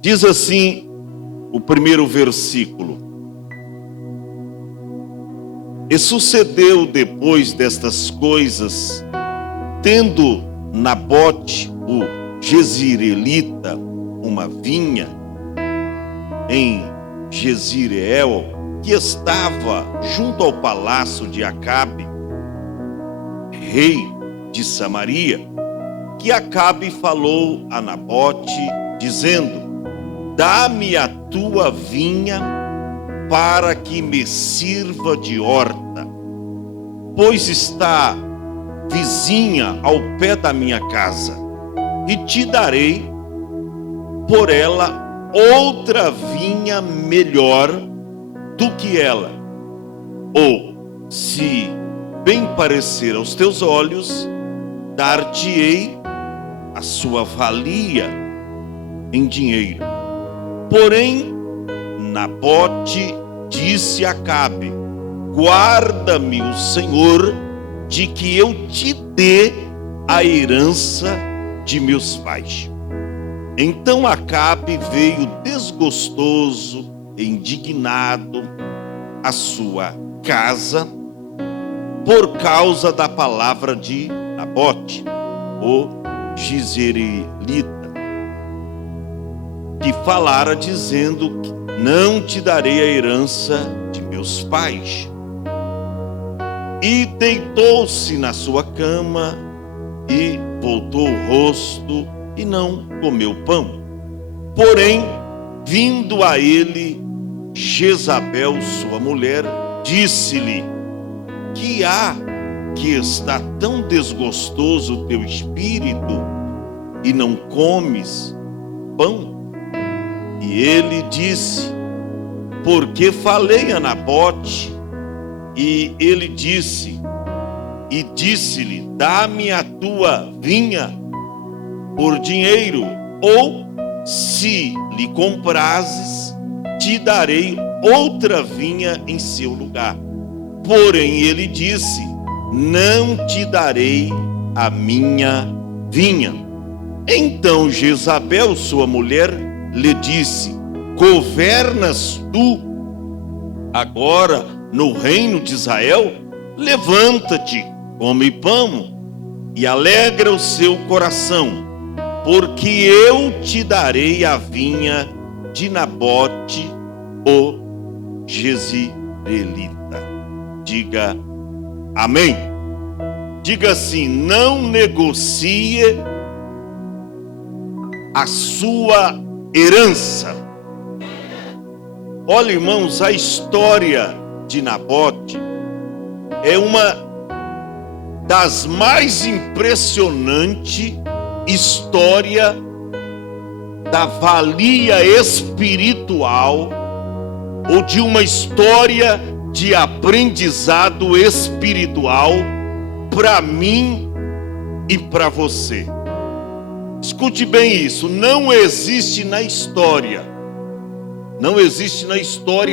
Diz assim o primeiro versículo: E sucedeu depois destas coisas, tendo Nabote, o jezreelita, uma vinha em Jezreel, que estava junto ao palácio de Acabe, rei de Samaria, que Acabe falou a Nabote, dizendo: Dá-me a tua vinha para que me sirva de horta, pois está vizinha ao pé da minha casa, e te darei por ela outra vinha melhor do que ela. Ou, se bem parecer aos teus olhos, dar-te-ei a sua valia em dinheiro. Porém, Nabote disse a Acabe: Guarda-me o Senhor de que eu te dê a herança de meus pais. Então Acabe veio desgostoso, indignado, à sua casa, por causa da palavra de Nabote, o jezreelita, que falara dizendo: Não te darei a herança de meus pais. E deitou-se na sua cama e voltou o rosto e não comeu pão. Porém, vindo a ele Jezabel, sua mulher, disse-lhe: Que há que está tão desgostoso o teu espírito e não comes pão? E ele disse: Porque falei a Nabote. E ele disse-lhe: Dá-me a tua vinha por dinheiro, ou, se lhe comprases, te darei outra vinha em seu lugar. Porém ele disse: Não te darei a minha vinha. Então Jezabel, sua mulher, lhe disse: Governas tu agora no reino de Israel? Levanta-te, come pão e alegra o seu coração, porque eu te darei a vinha de Nabote, o jezreelita. Diga amém. Diga assim: não negocie a sua herança. Olha, irmãos, a história de Nabote é uma das mais impressionantes histórias da valia espiritual, ou de uma história de aprendizado espiritual para mim e para você. Escute bem isso: não existe na história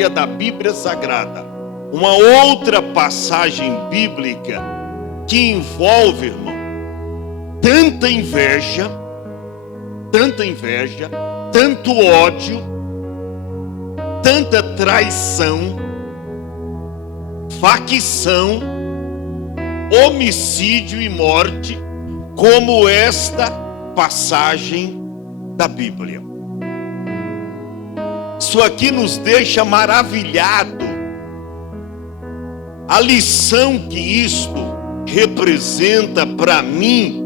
da Bíblia Sagrada uma outra passagem bíblica que envolve, irmão, tanta inveja, tanto ódio, tanta traição, facção, homicídio e morte, como esta passagem da Bíblia. Isso aqui nos deixa maravilhado. A lição que isto representa para mim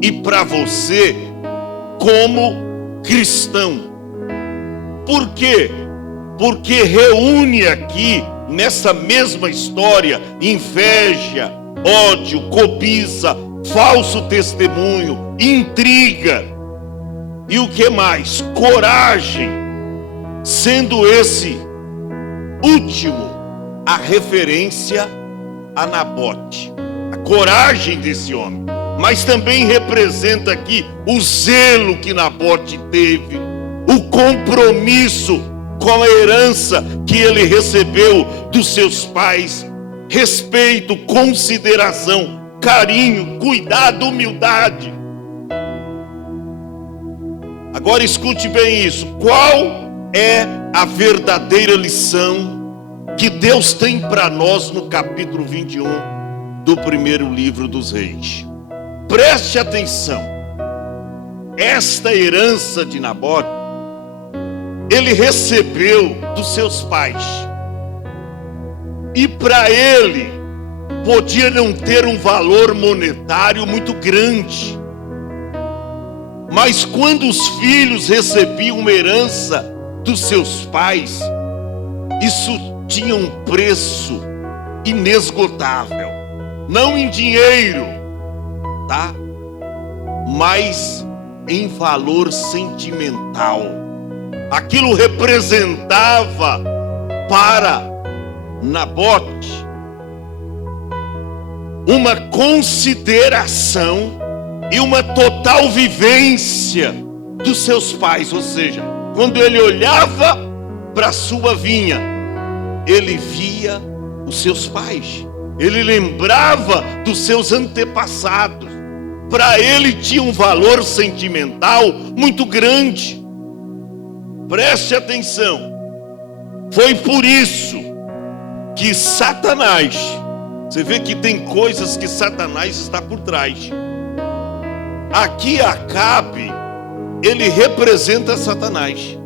e para você como cristão. Por quê? Porque reúne aqui, nessa mesma história, inveja, ódio, cobiça, falso testemunho, intriga e o que mais? Coragem, sendo esse último a referência a Nabote, a coragem desse homem, mas também representa aqui o zelo que Nabote teve, o compromisso com a herança que ele recebeu dos seus pais, respeito, consideração, carinho, cuidado, humildade. Agora escute bem isso. Qual é a verdadeira lição que Deus tem para nós no capítulo 21 do primeiro livro dos Reis? Preste atenção. Esta herança de Nabote, ele recebeu dos seus pais. E para ele, podia não ter um valor monetário muito grande. Mas quando os filhos recebiam uma herança dos seus pais, isso tinha um preço inesgotável. Não em dinheiro, tá? Mas em valor sentimental. Aquilo representava para Nabote uma consideração e uma total vivência dos seus pais. Ou seja, quando ele olhava para a sua vinha, ele via os seus pais, ele lembrava dos seus antepassados. Para ele tinha um valor sentimental muito grande. Preste atenção. Foi por isso que Satanás, você vê que tem coisas que Satanás está por trás. Aqui Acabe, ele representa Satanás.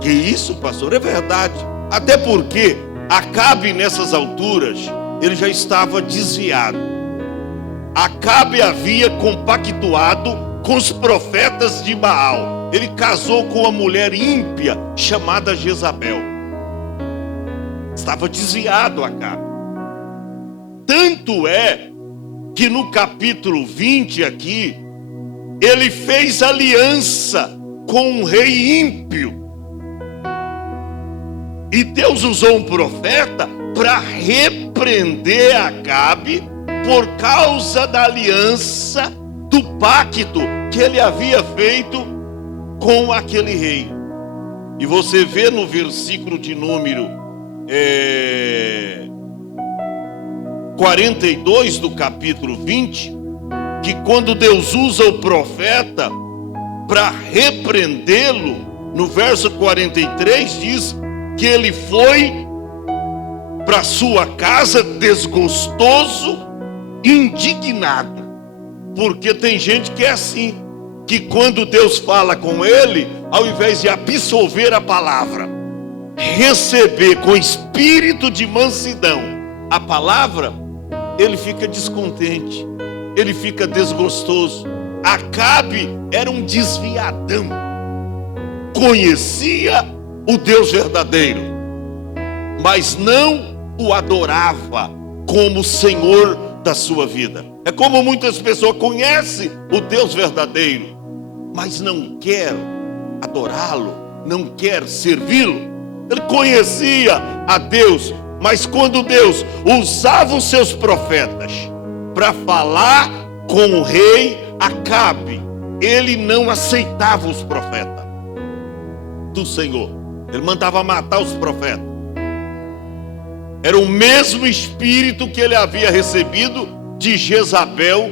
Que isso, pastor? É verdade. Até porque Acabe nessas alturas, ele já estava desviado. Acabe havia compactuado com os profetas de Baal. Ele casou com uma mulher ímpia chamada Jezabel. Estava desviado Acabe. Tanto é que no capítulo 20 aqui, ele fez aliança com um rei ímpio. E Deus usou um profeta para repreender Acabe por causa da aliança, do pacto que ele havia feito com aquele rei. E você vê no versículo de número 42 do capítulo 20, que quando Deus usa o profeta para repreendê-lo, no verso 43 diz que ele foi para sua casa desgostoso, indignado. Porque tem gente que é assim, que quando Deus fala com ele, ao invés de absolver a palavra, receber com espírito de mansidão a palavra, ele fica descontente, ele fica desgostoso. Acabe era um desviadão, conhecia o Deus verdadeiro, mas não o adorava como Senhor da sua vida. É como muitas pessoas conhecem o Deus verdadeiro, mas não quer adorá-lo, não quer servi-lo. Ele conhecia a Deus, mas quando Deus usava os seus profetas para falar com o rei Acabe, ele não aceitava os profetas do Senhor. Ele mandava matar os profetas. Era o mesmo espírito que ele havia recebido de Jezabel,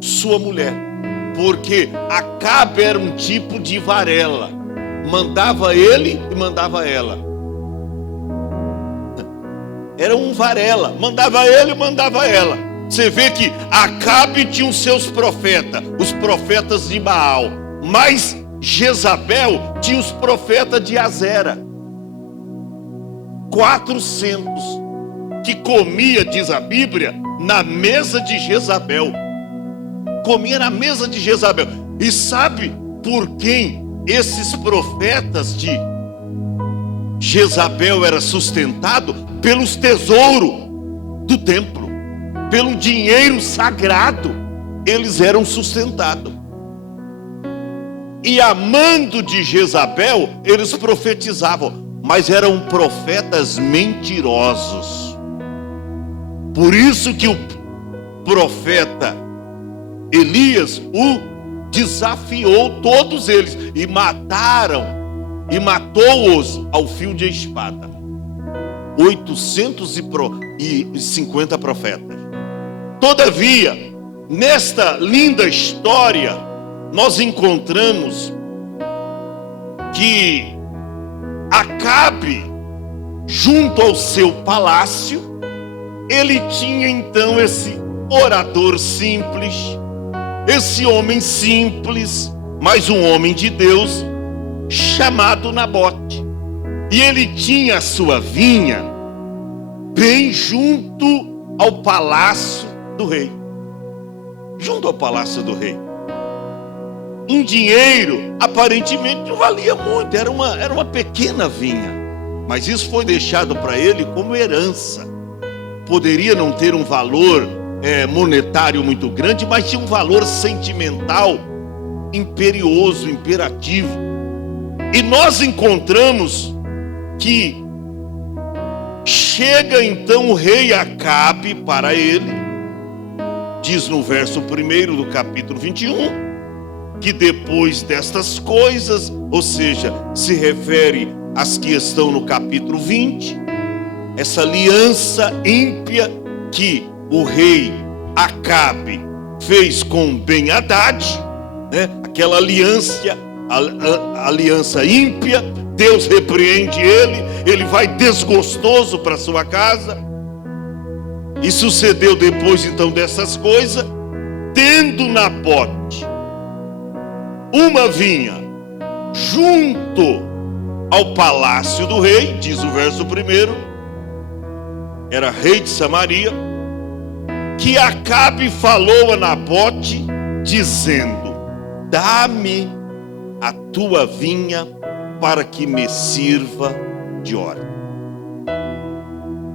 sua mulher. Porque Acabe era um tipo de varela. Mandava ele e mandava ela. Era um varela. Mandava ele e mandava ela. Você vê que Acabe tinha os seus profetas, os profetas de Baal. Mas Jezabel tinha os profetas de Azera. 400 que comia, diz a Bíblia, na mesa de Jezabel. Comia na mesa de Jezabel. E sabe por quem esses profetas de Jezabel eram sustentados? Pelos tesouros do templo, pelo dinheiro sagrado, eles eram sustentados. E amando de Jezabel, eles profetizavam, mas eram profetas mentirosos. Por isso que o profeta Elias o desafiou todos eles e matou-os ao fio de espada. 850 profetas. Todavia, nesta linda história, nós encontramos que Acabe, junto ao seu palácio, ele tinha então esse orador simples, esse homem simples, mas um homem de Deus, chamado Nabote. E ele tinha a sua vinha bem junto ao palácio do rei. Junto ao palácio do rei. Um dinheiro aparentemente não valia muito, era uma pequena vinha. Mas isso foi deixado para ele como herança. Poderia não ter um valor monetário muito grande, mas tinha um valor sentimental imperioso, imperativo. E nós encontramos que chega então o rei Acabe para ele, diz no verso 1 do capítulo 21, que depois destas coisas, ou seja, se refere às que estão no capítulo 20, essa aliança ímpia que o rei Acabe fez com Ben-Hadad, né? Aquela aliança ímpia, Deus repreende ele vai desgostoso para sua casa. E sucedeu depois então dessas coisas, tendo Nabote uma vinha junto ao palácio do rei, diz o verso 1, era rei de Samaria, que Acabe falou a Nabote, dizendo: dá-me a tua vinha para que me sirva de horta.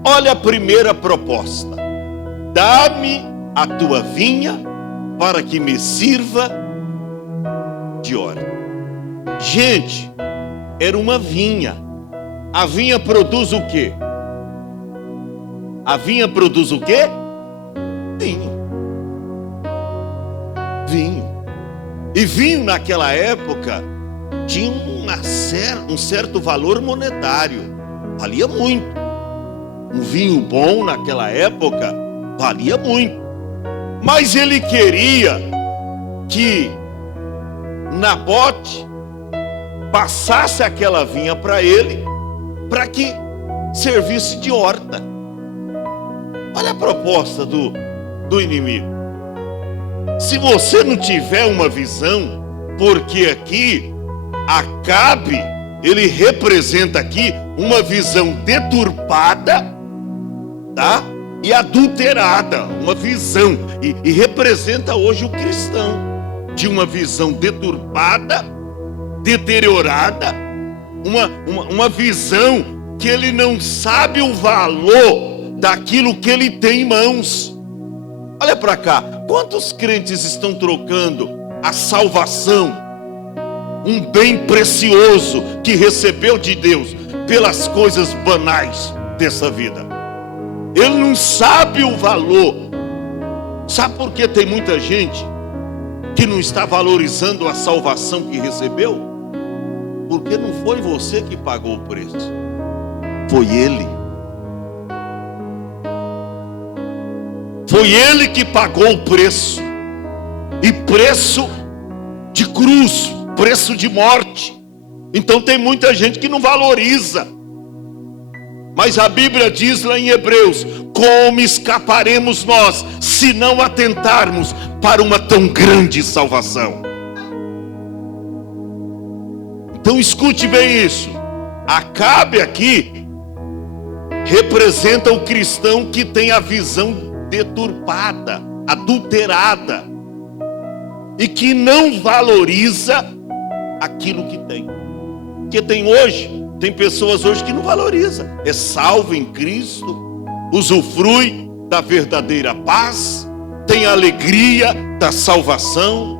Olha a primeira proposta: dá-me a tua vinha para que me sirva de horta. Gente, era uma vinha. A vinha produz o quê? A vinha produz o quê? Vinho. Vinho. E vinho naquela época tinha um certo valor monetário. Valia muito. Um vinho bom naquela época valia muito. Mas ele queria que Nabote passasse aquela vinha para ele, para que servisse de horta. Olha a proposta do inimigo. Se você não tiver uma visão, porque aqui Acabe, ele representa aqui uma visão deturpada, tá? E adulterada, uma visão, e representa hoje o cristão, de uma visão deturpada, deteriorada, uma visão que ele não sabe o valor daquilo que ele tem em mãos. Olha para cá, quantos crentes estão trocando a salvação, um bem precioso que recebeu de Deus, pelas coisas banais dessa vida? Ele não sabe o valor. Sabe por que tem muita gente que não está valorizando a salvação que recebeu? Porque não foi você que pagou o preço, foi ele. Foi ele que pagou o preço, e preço de cruz, preço de morte. Então tem muita gente que não valoriza. Mas a Bíblia diz lá em Hebreus: como escaparemos nós se não atentarmos para uma tão grande salvação? Então escute bem isso. Acabe aqui representa o cristão que tem a visão deturpada, adulterada, e que não valoriza aquilo que tem. Porque tem pessoas hoje que não valorizam. É salvo em Cristo, usufrui da verdadeira paz, tem a alegria da salvação,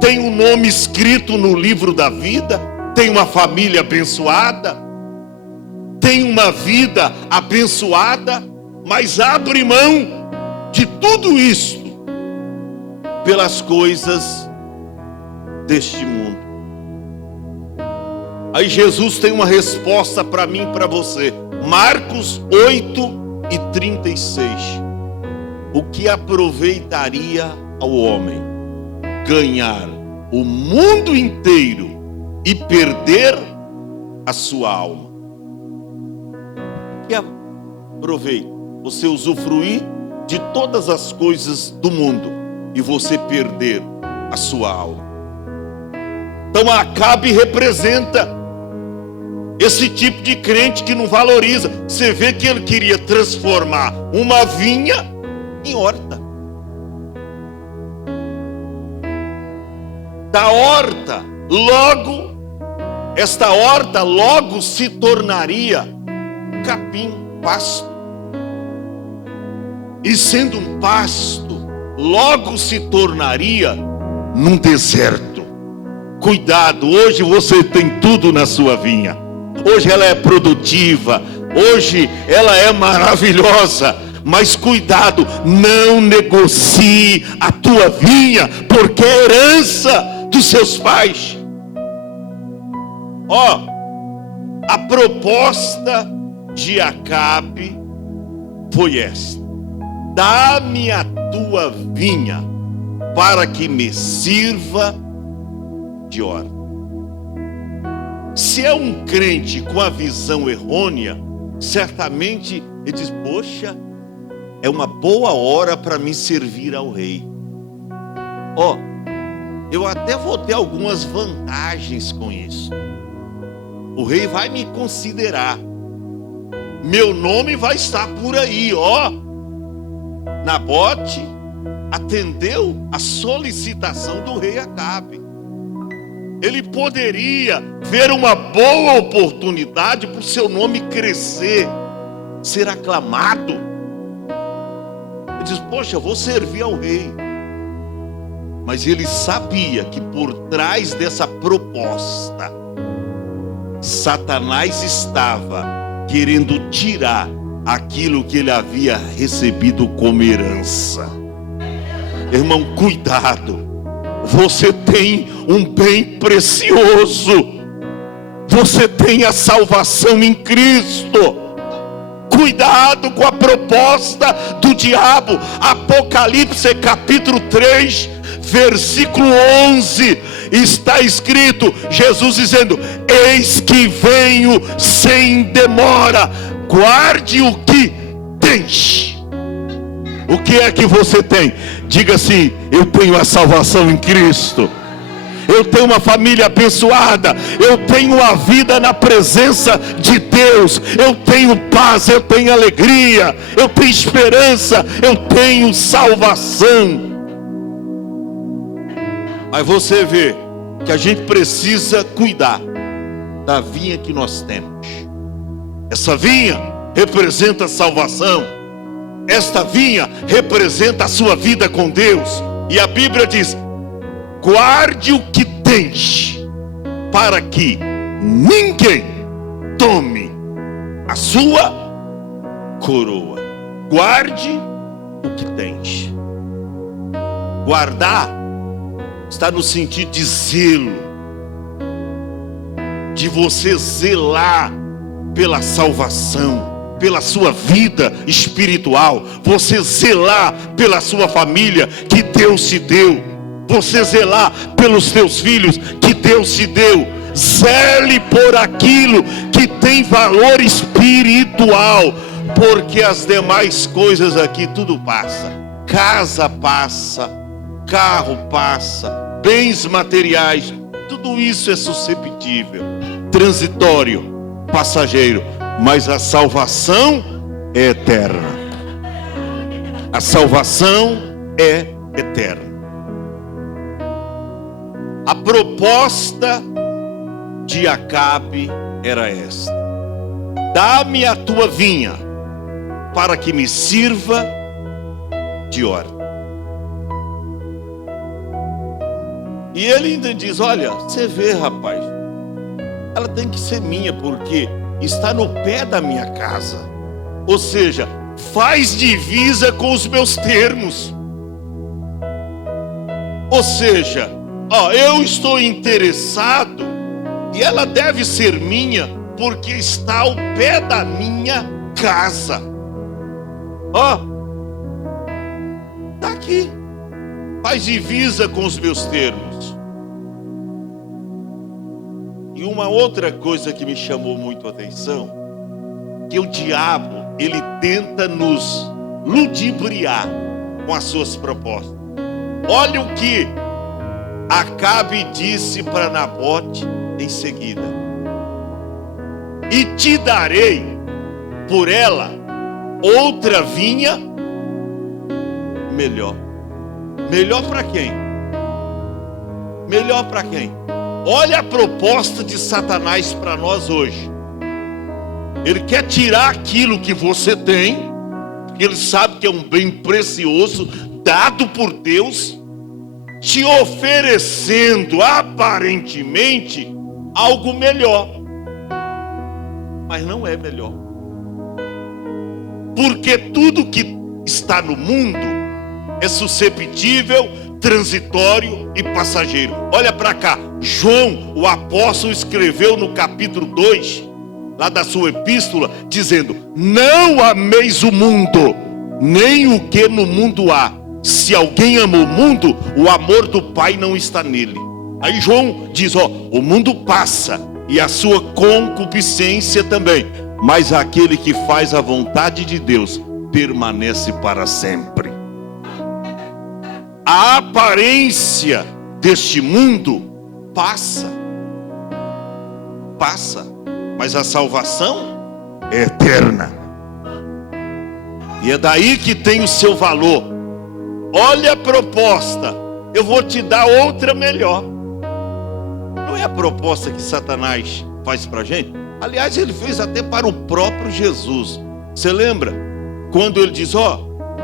tem um nome escrito no livro da vida, tem uma família abençoada, tem uma vida abençoada, mas abre mão de tudo isso pelas coisas deste mundo. Aí Jesus tem uma resposta para mim e para você. Marcos 8:36. O que aproveitaria ao homem ganhar o mundo inteiro e perder a sua alma. Que aproveite você usufruir de todas as coisas do mundo e você perder a sua alma. Então Acabe representa esse tipo de crente que não valoriza. Você vê que ele queria transformar uma vinha em horta. Da horta, logo, esta horta logo se tornaria capim, pasto. E sendo um pasto, logo se tornaria num deserto. Cuidado, hoje você tem tudo na sua vinha. Hoje ela é produtiva, hoje ela é maravilhosa. Mas cuidado, não negocie a tua vinha, porque é herança dos seus pais. A proposta de Acabe foi esta: dá-me a tua vinha para que me sirva de horta. Se é um crente com a visão errônea, certamente ele diz: poxa, é uma boa hora para me servir ao rei. Eu até vou ter algumas vantagens com isso. O rei vai me considerar. Meu nome vai estar por aí, Nabote atendeu a solicitação do rei Acabe. Ele poderia ver uma boa oportunidade para o seu nome crescer, ser aclamado. Ele diz: poxa, eu vou servir ao rei. Mas ele sabia que por trás dessa proposta, Satanás estava querendo tirar aquilo que ele havia recebido como herança. Irmão, cuidado. Você tem um bem precioso. Você tem a salvação em Cristo. Cuidado com a proposta do diabo. Apocalipse capítulo 3, versículo 11, está escrito, Jesus dizendo: eis que venho sem demora, guarde o que tens. O que é que você tem? Diga assim: eu tenho a salvação em Cristo. Eu tenho uma família abençoada. Eu tenho a vida na presença de Deus. Eu tenho paz, eu tenho alegria, eu tenho esperança, eu tenho salvação. Mas você vê que a gente precisa cuidar da vinha que nós temos. Essa vinha representa a salvação. Esta vinha representa a sua vida com Deus. E a Bíblia diz: guarde o que tens, para que ninguém tome a sua coroa. Guarde o que tens. Guardar está no sentido de zelo, de você zelar pela salvação, pela sua vida espiritual, você zelar pela sua família que Deus te deu, você zelar pelos teus filhos que Deus te deu. Zele por aquilo que tem valor espiritual, porque as demais coisas aqui tudo passa. Casa passa, carro passa, bens materiais, tudo isso é susceptível, transitório, passageiro. Mas a salvação é eterna. A salvação é eterna. A proposta de Acabe era esta: dá-me a tua vinha para que me sirva de horta. E ele ainda diz: olha, você vê, rapaz, ela tem que ser minha, porque está no pé da minha casa. Ou seja, faz divisa com os meus termos. Ou seja, eu estou interessado e ela deve ser minha, porque está ao pé da minha casa. Está aqui. Faz divisa com os meus termos. E uma outra coisa que me chamou muito a atenção, que o diabo, ele tenta nos ludibriar com as suas propostas. Olha o que Acabe disse para Nabote em seguida: e te darei por ela outra vinha melhor. Melhor para quem? Melhor para quem? Olha a proposta de Satanás para nós hoje. Ele quer tirar aquilo que você tem, porque ele sabe que é um bem precioso, dado por Deus, te oferecendo aparentemente algo melhor, mas não é melhor, porque tudo que está no mundo é susceptível, transitório e passageiro. Olha para cá, João, o apóstolo, escreveu no capítulo 2, lá da sua epístola, dizendo: não ameis o mundo, nem o que no mundo há. Se alguém ama o mundo, o amor do Pai não está nele. Aí João diz: o mundo passa e a sua concupiscência também, mas aquele que faz a vontade de Deus permanece para sempre. A aparência deste mundo passa, mas a salvação é eterna. E é daí que tem o seu valor. Olha a proposta, eu vou te dar outra melhor. Não é a proposta que Satanás faz para a gente? Aliás, ele fez até para o próprio Jesus. Você lembra? Quando ele diz: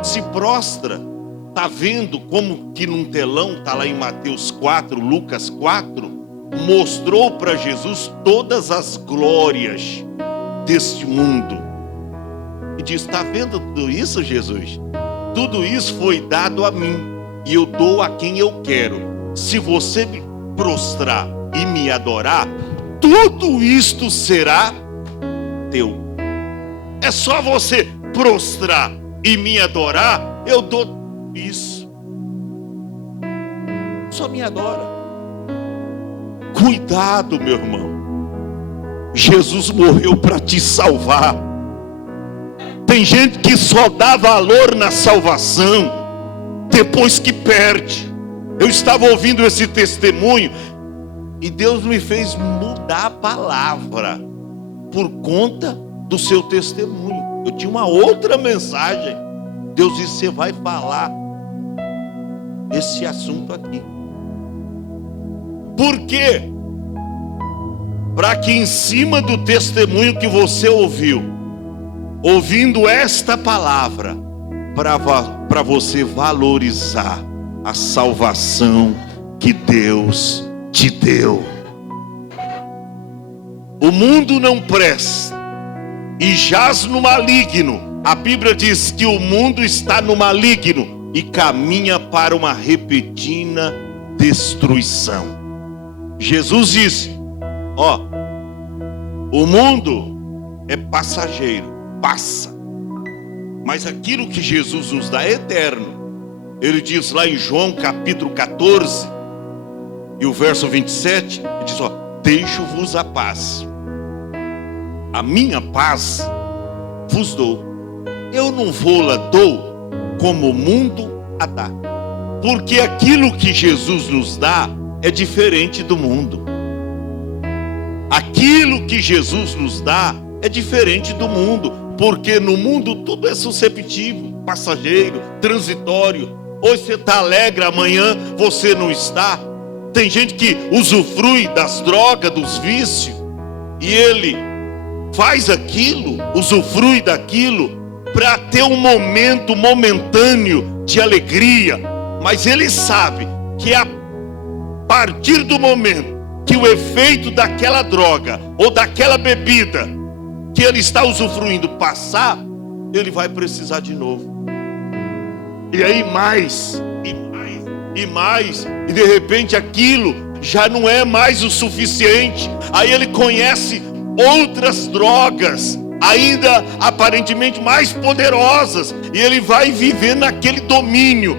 se prostra. Está vendo como que num telão, está lá em Mateus 4, Lucas 4, mostrou para Jesus todas as glórias deste mundo. E diz: está vendo tudo isso, Jesus? Tudo isso foi dado a mim, e eu dou a quem eu quero. Se você me prostrar e me adorar, tudo isto será teu. É só você prostrar e me adorar, eu dou isso. Só me adora. Cuidado, meu irmão. Jesus morreu para te salvar. Tem gente que só dá valor na salvação depois que perde. Eu estava ouvindo esse testemunho e Deus me fez mudar a palavra por conta do seu testemunho. Eu tinha uma outra mensagem. Deus disse: você vai falar esse assunto aqui. Por quê? Para que em cima do testemunho que você ouviu, ouvindo esta palavra, para você valorizar a salvação que Deus te deu. O mundo não presta e jaz no maligno. A Bíblia diz que o mundo está no maligno e caminha para uma repentina destruição. Jesus disse: o mundo é passageiro, passa, mas aquilo que Jesus nos dá é eterno. Ele diz lá em João capítulo 14 e o verso 27, ele diz: deixo-vos a paz, a minha paz vos dou. Eu não vou-la dou como o mundo a dá. Porque aquilo que Jesus nos dá é diferente do mundo. Aquilo que Jesus nos dá é diferente do mundo. Porque no mundo tudo é susceptível, passageiro, transitório. Hoje você está alegre, amanhã você não está. Tem gente que usufrui das drogas, dos vícios, e ele faz aquilo, usufrui daquilo para ter um momento momentâneo de alegria, mas ele sabe que a partir do momento que o efeito daquela droga ou daquela bebida que ele está usufruindo passar, ele vai precisar de novo. E aí mais, e de repente aquilo já não é mais o suficiente. Aí ele conhece outras drogas, ainda aparentemente mais poderosas, e ele vai viver naquele domínio,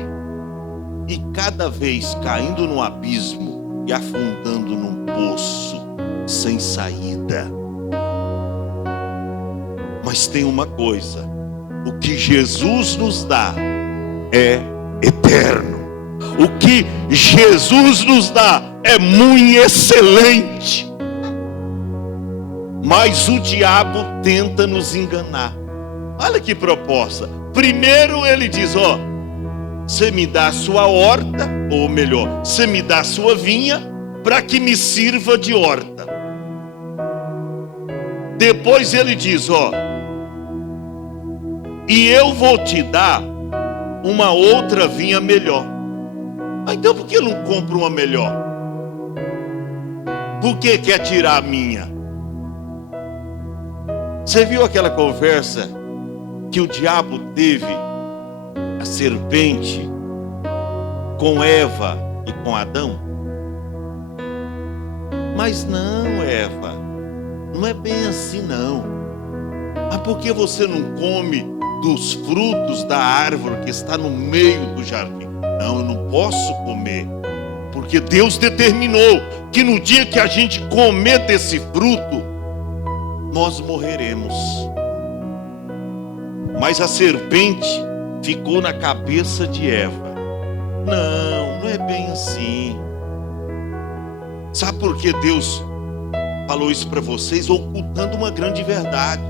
e cada vez caindo no abismo e afundando num poço sem saída. Mas tem uma coisa: o que Jesus nos dá é eterno. O que Jesus nos dá é muito excelente. Mas o diabo tenta nos enganar. Olha que proposta. Primeiro ele diz: ó, você me dá a sua horta, ou melhor, você me dá a sua vinha para que me sirva de horta. Depois ele diz: ó, e eu vou te dar uma outra vinha melhor. Então por que eu não compro uma melhor? Por que quer tirar a minha? Você viu aquela conversa que o diabo teve, a serpente, com Eva e com Adão? Mas não, Eva, não é bem assim não. Mas por que você não come dos frutos da árvore que está no meio do jardim? Não, eu não posso comer, porque Deus determinou que no dia que a gente comer desse fruto, nós morreremos. Mas a serpente ficou na cabeça de Eva: não, não é bem assim. Sabe por que Deus falou isso para vocês? Ocultando uma grande verdade.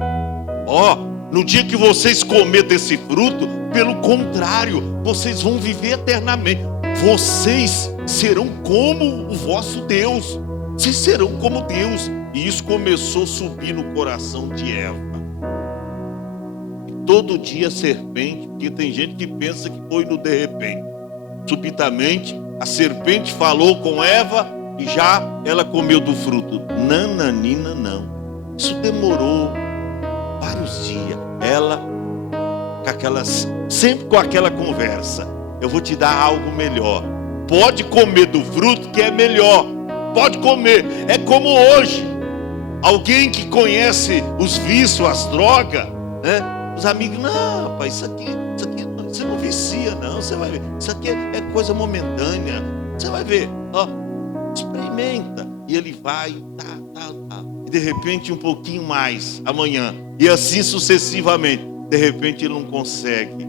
Ó, no dia que vocês comer desse fruto, pelo contrário, vocês vão viver eternamente. Vocês serão como o vosso Deus. Vocês serão como Deus. E isso começou a subir no coração de Eva. Todo dia a serpente, porque tem gente que pensa que foi no de repente. Subitamente, a serpente falou com Eva e já ela comeu do fruto. Nananina, não. Isso demorou vários dias. Ela, sempre com aquela conversa: eu vou te dar algo melhor. Pode comer do fruto que é melhor. Pode comer. É como hoje. Alguém que conhece os vícios, as drogas, né? Os amigos: não, rapaz, isso aqui você não vicia, não. Você vai ver. Isso aqui é coisa momentânea. Você vai ver. Ó, experimenta. E ele vai, tá. E de repente um pouquinho mais amanhã. E assim sucessivamente. De repente ele não consegue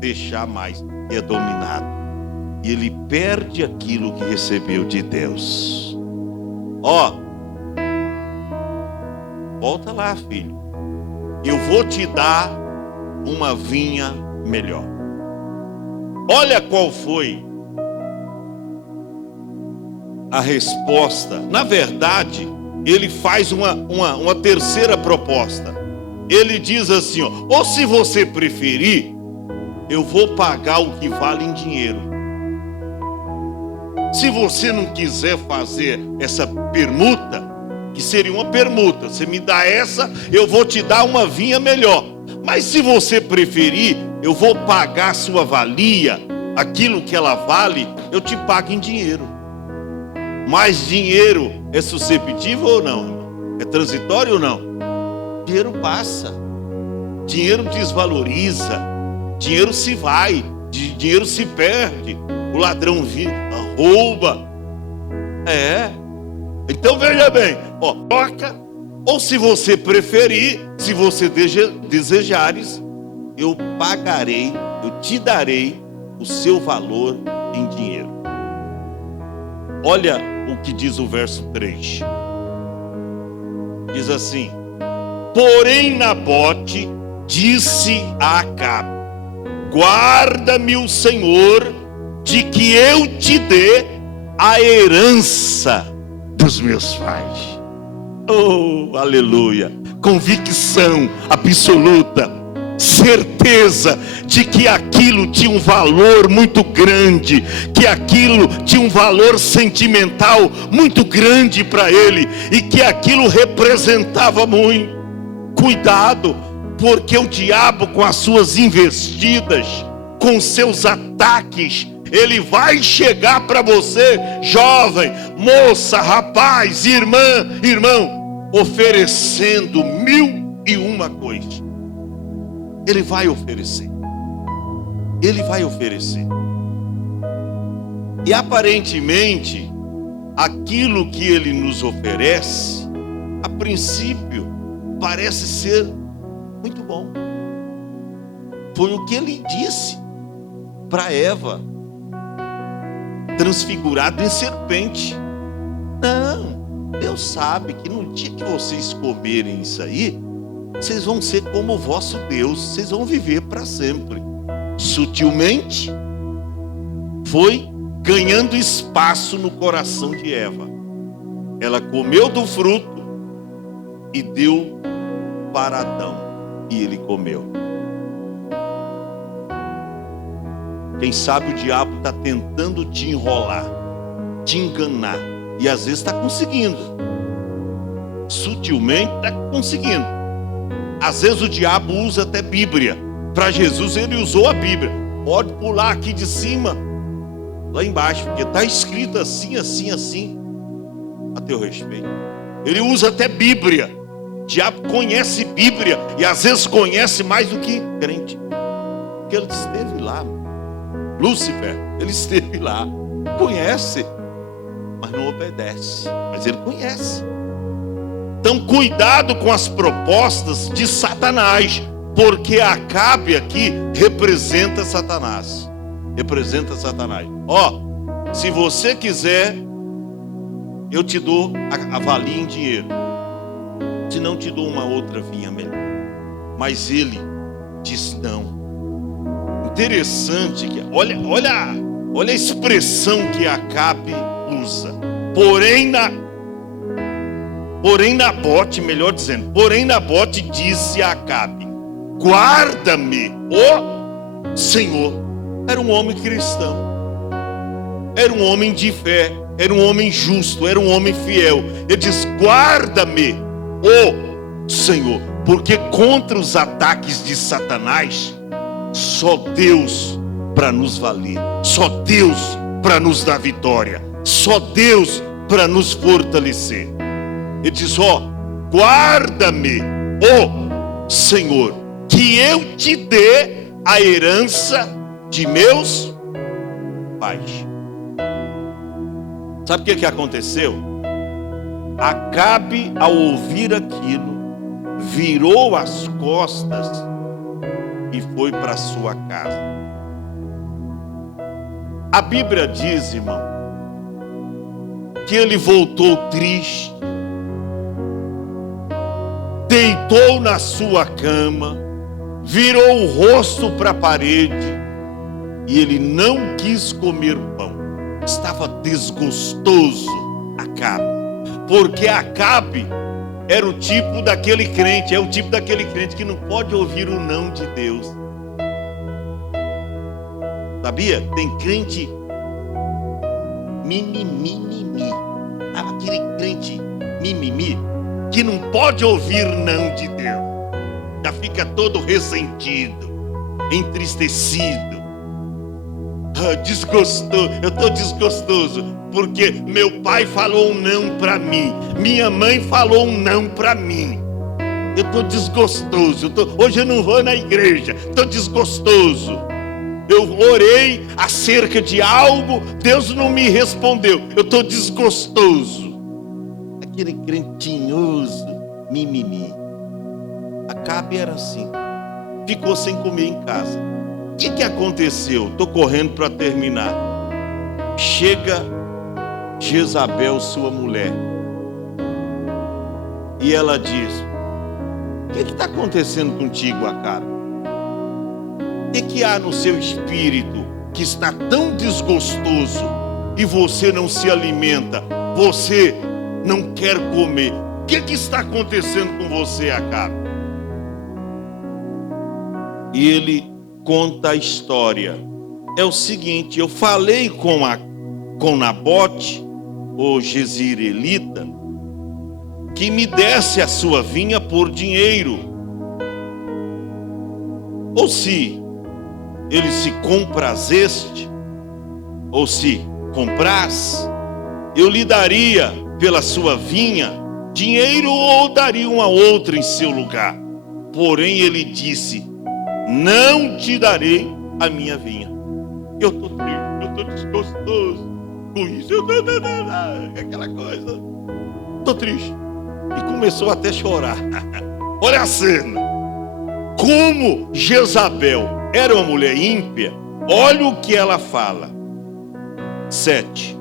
deixar mais. E é dominado. E ele perde aquilo que recebeu de Deus. Ó, volta lá, filho. Eu vou te dar uma vinha melhor. Olha qual foi a resposta. Na verdade, ele faz uma terceira proposta. Ele diz assim: ó, ou se você preferir, eu vou pagar o que vale em dinheiro. Se você não quiser fazer essa permuta, que seria uma permuta, você me dá essa, eu vou te dar uma vinha melhor. Mas se você preferir, eu vou pagar a sua valia, aquilo que ela vale, eu te pago em dinheiro. Mas dinheiro é susceptível ou não? É transitório ou não? Dinheiro passa. Dinheiro desvaloriza. Dinheiro se vai. Dinheiro se perde. O ladrão rouba. Então veja bem, ó, troca. Ou se você preferir, se você desejares, eu pagarei, eu te darei o seu valor em dinheiro. Olha o que diz o verso 3. Diz assim: porém Nabote disse a Acabe: guarda-me o Senhor de que eu te dê a herança dos meus pais. Oh, aleluia! Convicção absoluta, certeza de que aquilo tinha um valor muito grande, que aquilo tinha um valor sentimental muito grande para ele, e que aquilo representava muito. Cuidado, porque o diabo, com as suas investidas, com seus ataques, ele vai chegar para você, jovem, moça, rapaz, irmão, oferecendo 1001 coisas. Ele vai oferecer. E aparentemente, aquilo que ele nos oferece a princípio, parece ser muito bom. Foi o que ele disse para Eva, transfigurado em serpente. Não, Deus sabe que no dia que vocês comerem isso aí, vocês vão ser como o vosso Deus, vocês vão viver para sempre. Sutilmente, foi ganhando espaço no coração de Eva. Ela comeu do fruto e deu para Adão, e ele comeu. Quem sabe o diabo está tentando te enrolar, te enganar, e às vezes está conseguindo. Sutilmente está conseguindo. Às vezes o diabo usa até Bíblia. Para Jesus ele usou a Bíblia. Pode pular aqui de cima, lá embaixo, porque está escrito assim, assim, assim, a teu respeito. Ele usa até Bíblia. O diabo conhece Bíblia, e às vezes conhece mais do que crente, porque ele esteve lá. Lúcifer, ele esteve lá, conhece, mas não obedece, mas ele conhece. Então cuidado com as propostas de Satanás, porque Acabe aqui representa Satanás. Representa Satanás. Ó, se você quiser, eu te dou a valia em dinheiro. Se não, te dou uma outra vinha melhor. Mas ele diz não. Interessante que olha a expressão que Acabe usa. Porém Nabote, melhor dizendo, porém Nabote disse a Acabe: guarda-me, ó Senhor. Era um homem cristão, era um homem de fé, era um homem justo, era um homem fiel. Ele diz: guarda-me, ó Senhor, porque contra os ataques de Satanás, só Deus para nos valer, só Deus para nos dar vitória, só Deus para nos fortalecer. Ele diz: ó, guarda-me, ó Senhor, que eu te dê a herança de meus pais. Sabe o que aconteceu? Acabe, ao ouvir aquilo, virou as costas e foi para sua casa. A Bíblia diz, irmão, que ele voltou triste, deitou na sua cama, virou o rosto para a parede, e ele não quis comer pão. Estava desgostoso Acabe, porque Acabe era o tipo daquele crente, é o tipo daquele crente que não pode ouvir o não de Deus. Sabia? Tem crente mimimi, aquele crente mimimi que não pode ouvir não de Deus. Já fica todo ressentido, entristecido, desgostoso. Eu estou desgostoso porque meu pai falou um não para mim, minha mãe falou um não para mim. Eu estou desgostoso. Hoje eu não vou na igreja, estou desgostoso. Eu orei acerca de algo, Deus não me respondeu, eu estou desgostoso. Aquele crentinhoso, mimimi. Acabe era assim, ficou sem comer em casa. O que aconteceu? Estou correndo para terminar. Chega Jezabel, sua mulher, e ela diz: o que está acontecendo contigo, Acabe? O que há no seu espírito que está tão desgostoso e você não se alimenta, você não quer comer? O que está acontecendo com você, Acabe? E ele conta a história. É o seguinte: eu falei com Nabote, o jezreelita, que me desse a sua vinha por dinheiro, ou se ele se comprazeste, ou se comprasse, eu lhe daria pela sua vinha dinheiro, ou daria uma outra em seu lugar. Porém ele disse: não te darei a minha vinha. Eu estou triste, eu estou desgostoso com isso, aquela coisa. Estou triste. e começou até a chorar. Olha a cena. Como Jezabel era uma mulher ímpia, olha o que ela fala. 7.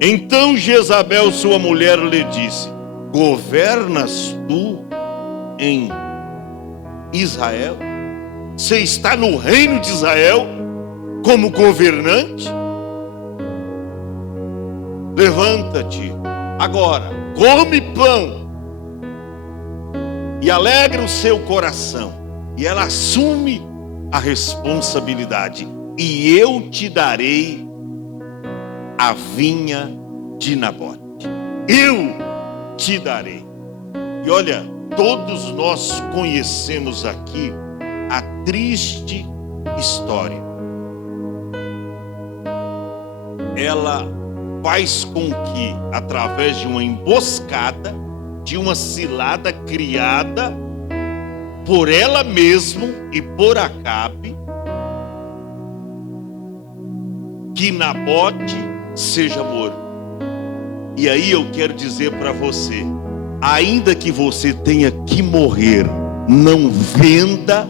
Então Jezabel, sua mulher, lhe disse: governas tu em Israel? Você está no reino de Israel como governante? Levanta-te agora, come pão e alegra o seu coração. E ela assume a responsabilidade: e eu te darei a vinha de Nabote. Eu te darei. E olha, todos nós conhecemos aqui a triste história. Ela faz com que, através de uma emboscada, de uma cilada criada por ela mesma e por Acabe, que Nabote seja morto. E aí eu quero dizer para você, ainda que você tenha que morrer, não venda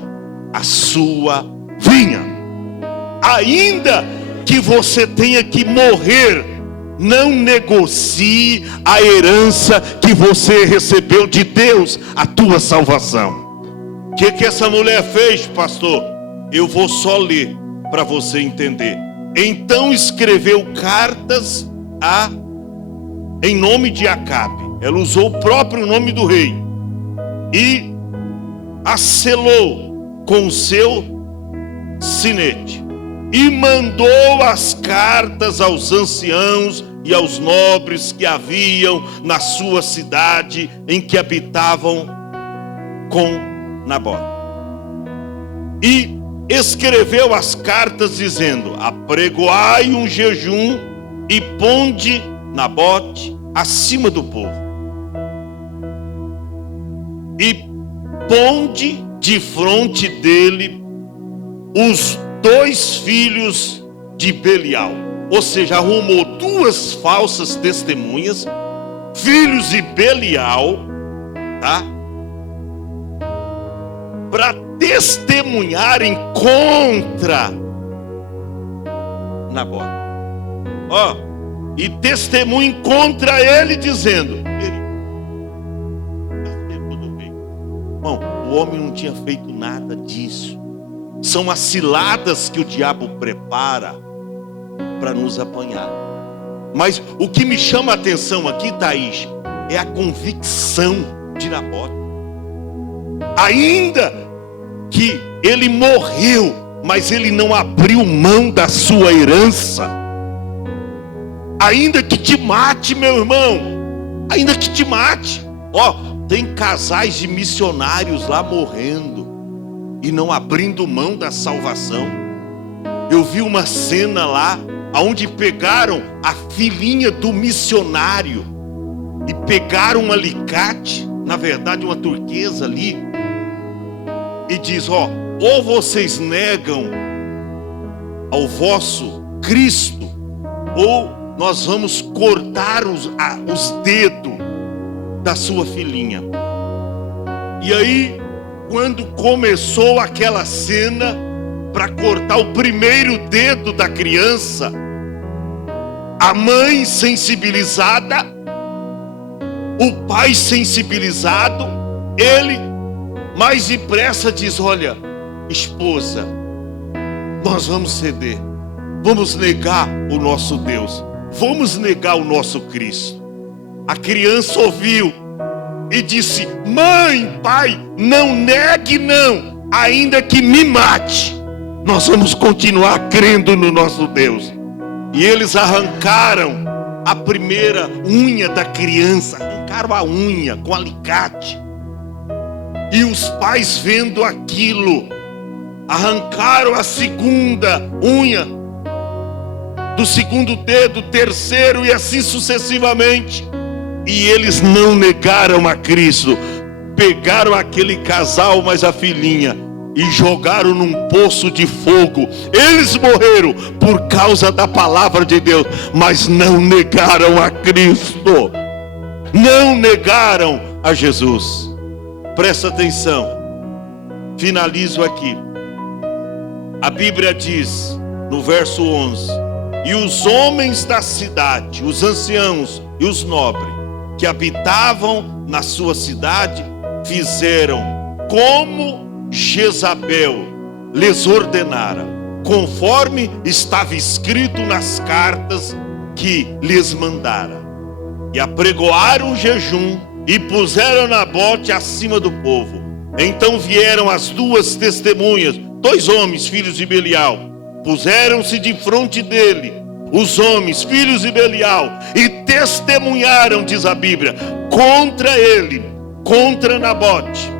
a sua vinha. Ainda que você tenha que morrer, não negocie a herança que você recebeu de Deus, a tua salvação. O que essa mulher fez, pastor? Eu vou só ler para você entender. Então escreveu cartas em nome de Acabe. Ela usou o próprio nome do rei e a selou com o seu sinete, e mandou as cartas aos anciãos e aos nobres que haviam na sua cidade, em que habitavam com Nabote. E escreveu as cartas dizendo: apregoai um jejum e ponde Nabote acima do povo, e ponde de frente dele os 2 filhos de Belial. Ou seja, arrumou 2 falsas testemunhas, filhos de Belial, tá? Para testemunharem contra Nabote. E testemunhem contra ele, dizendo: irmão, o homem não tinha feito nada disso. São as ciladas que o diabo prepara para nos apanhar. Mas o que me chama a atenção aqui, Thaís, é a convicção de Nabote. Ainda que ele morreu, mas ele não abriu mão da sua herança. Ainda que te mate, meu irmão, ainda que te mate. Tem casais de missionários lá morrendo e não abrindo mão da salvação. Eu vi uma cena lá onde pegaram a filhinha do missionário e pegaram um alicate, na verdade uma turquesa ali, e diz: ou vocês negam ao vosso Cristo, ou nós vamos cortar os dedos da sua filhinha. E aí, quando começou aquela cena para cortar o primeiro dedo da criança, a mãe sensibilizada, o pai sensibilizado, ele mais depressa diz: olha, esposa, nós vamos ceder, vamos negar o nosso Deus, vamos negar o nosso Cristo. A criança ouviu e disse: mãe, pai, não negue não, ainda que me mate, nós vamos continuar crendo no nosso Deus. E eles arrancaram a primeira unha da criança, arrancaram a unha com alicate. E os pais, vendo aquilo, arrancaram a segunda unha do segundo dedo, terceiro, e assim sucessivamente. E eles não negaram a Cristo. Pegaram aquele casal, mais a filhinha, e jogaram num poço de fogo. Eles morreram por causa da palavra de Deus, mas não negaram a Cristo. Não negaram a Jesus. Presta atenção, finalizo aqui. A Bíblia diz no verso 11: e os homens da cidade, os anciãos e os nobres que habitavam na sua cidade, fizeram como Jezabel lhes ordenara, conforme estava escrito nas cartas que lhes mandara. E apregoaram jejum e puseram Nabote acima do povo. Então vieram as duas testemunhas, dois homens, filhos de Belial, puseram-se de frente dele, os homens, filhos de Belial, e testemunharam, diz a Bíblia, contra ele, contra Nabote,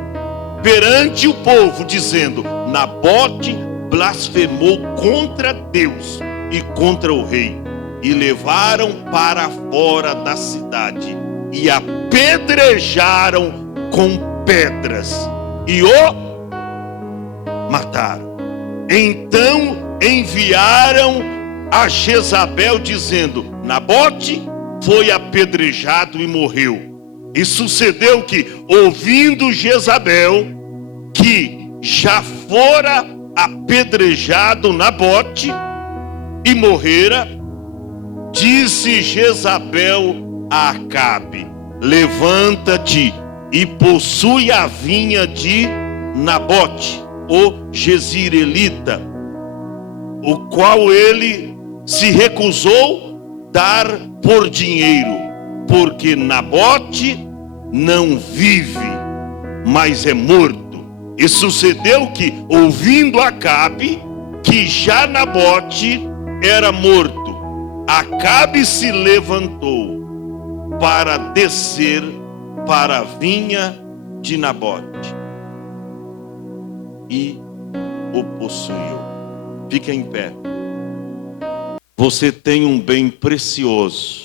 perante o povo, dizendo: Nabote blasfemou contra Deus e contra o rei. E levaram para fora da cidade e apedrejaram com pedras e o mataram. Então enviaram a Jezabel, dizendo: Nabote foi apedrejado e morreu. E sucedeu que, ouvindo Jezabel que já fora apedrejado Nabote e morrera, disse Jezabel a Acabe: levanta-te e possui a vinha de Nabote, o jezreelita, o qual ele se recusou dar por dinheiro, porque Nabote não vive, mas é morto. E sucedeu que, ouvindo Acabe que já Nabote era morto, Acabe se levantou para descer para a vinha de Nabote e o possuiu. Fica em pé. Você tem um bem precioso